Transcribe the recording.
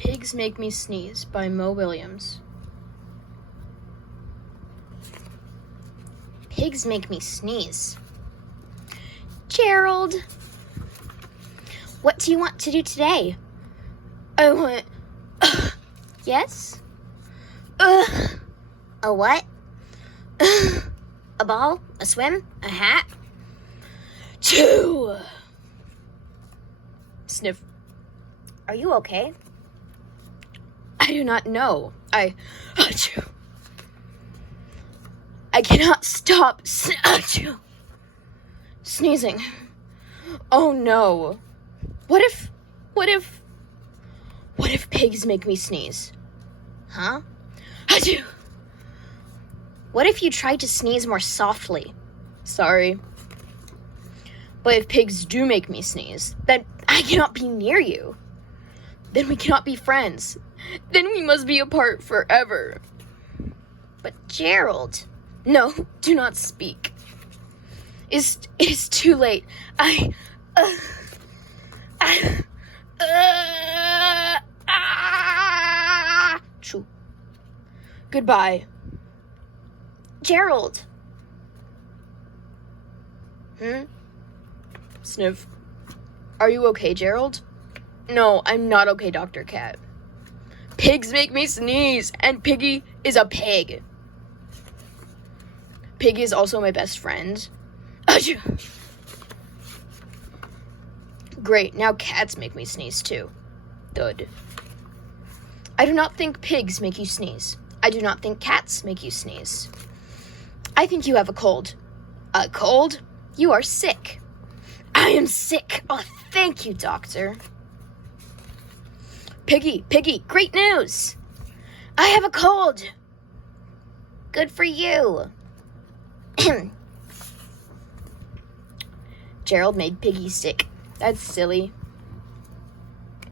Pigs Make Me Sneeze by Williems. Pigs make me sneeze. Gerald, what do you want to do today? I want... Yes? A what? A ball? A swim? A hat? 2. Sniff. Are you okay? I do not know. I cannot stop sneezing. Oh no. What if pigs make me sneeze? Huh? Achoo. What if you tried to sneeze more softly? Sorry. But if pigs do make me sneeze, then I cannot be near you. Then we cannot be friends. Then we must be apart forever. But Gerald... No, do not speak. It is too late. Choo. Goodbye. Gerald. Sniff. Are you okay, Gerald? No, I'm not okay, Dr. Cat. Pigs make me sneeze, and Piggy is a pig. Piggy is also my best friend. Great, now cats make me sneeze too. Thud. I do not think pigs make you sneeze. I do not think cats make you sneeze. I think you have a cold. A cold? You are sick. I am sick. Oh, thank you, doctor. Piggy, great news. I have a cold. Good for you. Gerald made Piggy sick. That's silly.